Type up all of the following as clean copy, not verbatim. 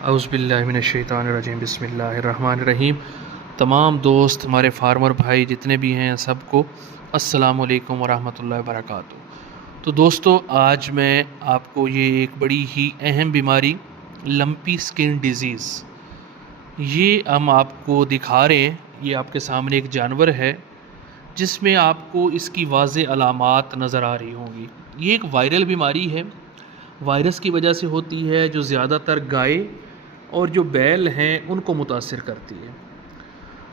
اعوذ باللہ من الشیطان الرجیم، بسم اللہ الرحمن الرحیم۔ تمام دوست ہمارے فارمر بھائی جتنے بھی ہیں سب کو السلام علیکم ورحمۃ اللہ وبرکاتہ۔ تو دوستو، آج میں آپ کو یہ ایک بڑی ہی اہم بیماری لمپی سکن ڈیزیز یہ ہم آپ کو دکھا رہے ہیں۔ یہ آپ کے سامنے ایک جانور ہے جس میں آپ کو اس کی واضح علامات نظر آ رہی ہوں گی۔ یہ ایک وائرل بیماری ہے، وائرس کی وجہ سے ہوتی ہے، جو زیادہ تر گائے اور جو بیل ہیں ان کو متاثر کرتی ہے۔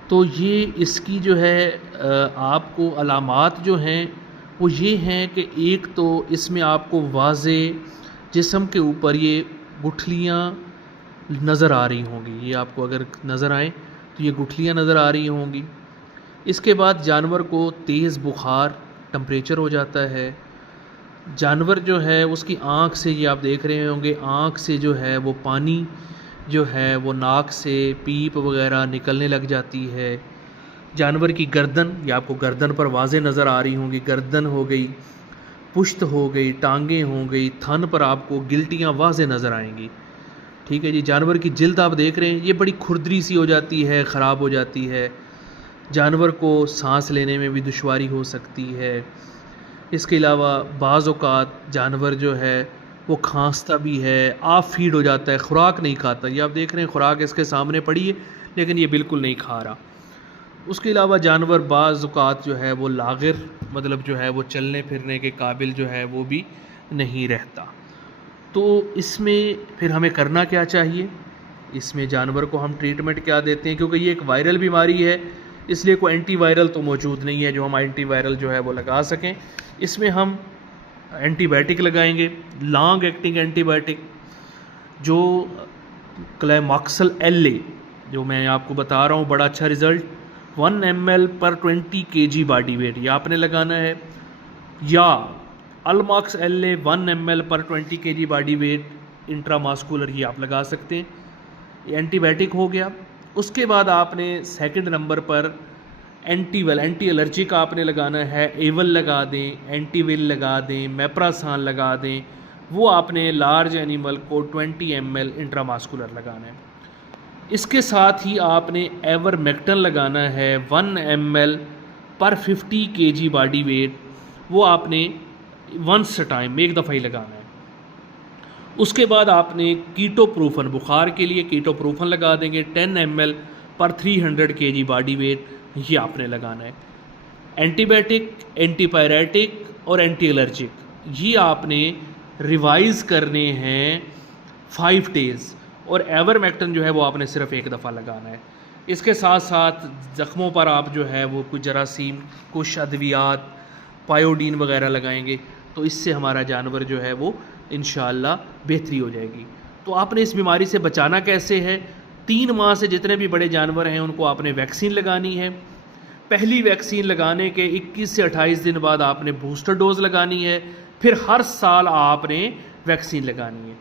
تو یہ اس کی جو ہے آپ کو علامات جو ہیں وہ یہ ہیں کہ ایک تو اس میں آپ کو واضح جسم کے اوپر یہ گٹھلیاں نظر آ رہی ہوں گی۔ یہ آپ کو اگر نظر آئیں تو یہ گٹھلیاں نظر آ رہی ہوں گی۔ اس کے بعد جانور کو تیز بخار ٹمپریچر ہو جاتا ہے۔ جانور جو ہے اس کی آنکھ سے، یہ آپ دیکھ رہے ہوں گے، آنکھ سے جو ہے وہ پانی جو ہے وہ ناک سے پیپ وغیرہ نکلنے لگ جاتی ہے۔ جانور کی گردن، یہ آپ کو گردن پر واضح نظر آ رہی ہوں گی، گردن ہو گئی، پشت ہو گئی، ٹانگیں ہو گئی، تھن پر آپ کو گلٹیاں واضح نظر آئیں گی۔ ٹھیک ہے جی۔ جانور کی جلد آپ دیکھ رہے ہیں یہ بڑی کھردری سی ہو جاتی ہے، خراب ہو جاتی ہے۔ جانور کو سانس لینے میں بھی دشواری ہو سکتی ہے۔ اس کے علاوہ بعض اوقات جانور جو ہے وہ کھانستا بھی ہے، آف فیڈ ہو جاتا ہے، خوراک نہیں کھاتا۔ یہ آپ دیکھ رہے ہیں خوراک اس کے سامنے پڑی ہے لیکن یہ بالکل نہیں کھا رہا۔ اس کے علاوہ جانور بعض اوقات جو ہے وہ لاغر، مطلب جو ہے وہ چلنے پھرنے کے قابل جو ہے وہ بھی نہیں رہتا۔ تو اس میں پھر ہمیں کرنا کیا چاہیے؟ اس میں جانور کو ہم ٹریٹمنٹ کیا دیتے ہیں؟ کیونکہ یہ ایک وائرل بیماری ہے اس لیے کوئی اینٹی وائرل تو موجود نہیں ہے جو ہم اینٹی وائرل جو ہے وہ لگا سکیں۔ اس میں ہم اینٹی بائیوٹک لگائیں گے، لانگ ایکٹنگ اینٹی بائیوٹک، جو کلیماکسل ایل اے، جو میں آپ کو بتا رہا ہوں بڑا اچھا رزلٹ، 1 ml پر 20 kg باڈی ویٹ یہ آپ نے لگانا ہے، یا الماکس ایل اے 1 ml پر 20 kg body weight intra muscular ہی آپ لگا سکتے ہیں۔ یہ اینٹی بائیوٹک ہو گیا۔ اس کے بعد آپ نے سیکنڈ نمبر پر اینٹی الرجی کا آپ نے لگانا ہے، ایول لگا دیں، اینٹی ویل لگا دیں، میپراسان لگا دیں۔ وہ آپ نے لارج اینیمل کو 20 ml انٹرا ماسکولر لگانا ہے۔ اس کے ساتھ ہی آپ نے ایور میکٹن لگانا ہے 1 ml پر 50 kg باڈی ویٹ، وہ آپ نے ونس ٹائم ایک دفعہ ہی لگانا ہے۔ اس کے بعد آپ نے کیٹو پروفن، بخار کے لیے کیٹو پروفن لگا دیں گے 10 ml پر 300 kg باڈی ویٹ، یہ آپ نے لگانا ہے۔ اینٹی بائیوٹک، اینٹی پیریٹک اور اینٹی الرجک یہ آپ نے ریوائز کرنے ہیں 5 days، اور ایور میکٹن جو ہے وہ آپ نے صرف ایک دفعہ لگانا ہے۔ اس کے ساتھ ساتھ زخموں پر آپ جو ہے وہ کچھ جراثیم، کچھ ادویات، پائیوڈین وغیرہ لگائیں گے تو اس سے ہمارا جانور جو ہے وہ انشاءاللہ بہتری ہو جائے گی۔ تو آپ نے اس بیماری سے بچانا کیسے ہے؟ 3 ماہ سے جتنے بھی بڑے جانور ہیں ان کو آپ نے ویکسین لگانی ہے۔ پہلی ویکسین لگانے کے 21 سے 28 دن بعد آپ نے بوسٹر ڈوز لگانی ہے، پھر ہر سال آپ نے ویکسین لگانی ہے۔